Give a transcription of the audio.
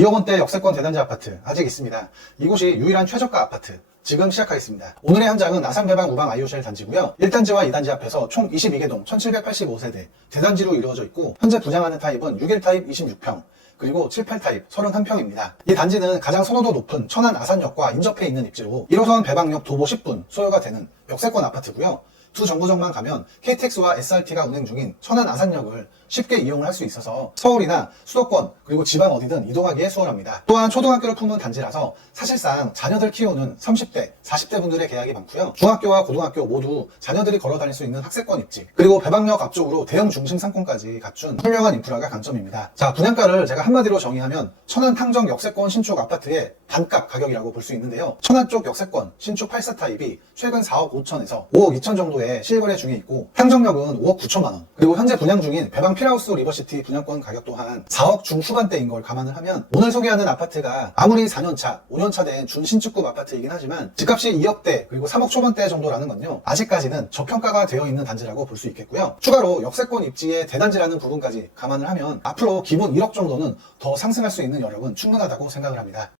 2억 원대 역세권 대단지 아파트 아직 있습니다. 이곳이 유일한 최저가 아파트. 지금 시작하겠습니다. 오늘의 현장은 아산배방 우방 IOCL 단지고요. 1단지와 2단지 앞에서 총 22개 동 1785세대 대단지로 이루어져 있고 현재 분양하는 타입은 6일 타입 26평 그리고 7, 8타입 31평입니다. 이 단지는 가장 선호도 높은 천안 아산역과 인접해 있는 입지로 1호선 배방역 도보 10분 소요가 되는 역세권 아파트고요. 두 정거장만 가면 KTX와 SRT가 운행 중인 천안 아산역을 쉽게 이용을 할 수 있어서 서울이나 수도권 그리고 지방 어디든 이동하기에 수월합니다. 또한 초등학교를 품은 단지라서 사실상 자녀들 키우는 30대, 40대 분들의 계약이 많고요. 중학교와 고등학교 모두 자녀들이 걸어 다닐 수 있는 학세권 입지 그리고 배방역 앞쪽으로 대형 중심 상권까지 갖춘 훌륭한 인프라가 강점입니다. 자 분양가를 제가 한마디로 정의하면 천안 탕정 역세권 신축 아파트의 반값 가격이라고 볼 수 있는데요. 천안 쪽 역세권 신축 8사 타입이 최근 4억 5천에서 5억 2천 정도의 실거래 중에 있고 탕정역은 5억 9천만 원 그리고 현재 분양 중인 배방 필하우스 리버시티 분양권 가격 또한 4억 중후반대인 걸 감안을 하면 오늘 소개하는 아파트가 아무리 4년차, 5년차 된 준신축급 아파트이긴 하지만 집값이 2억대 그리고 3억 초반대 정도라는 건요 아직까지는 저평가가 되어 있는 단지라고 볼 수 있겠고요. 추가로 역세권 입지의 대단지라는 부분까지 감안을 하면 앞으로 기본 1억 정도는 더 상승할 수 있는 여력은 충분하다고 생각을 합니다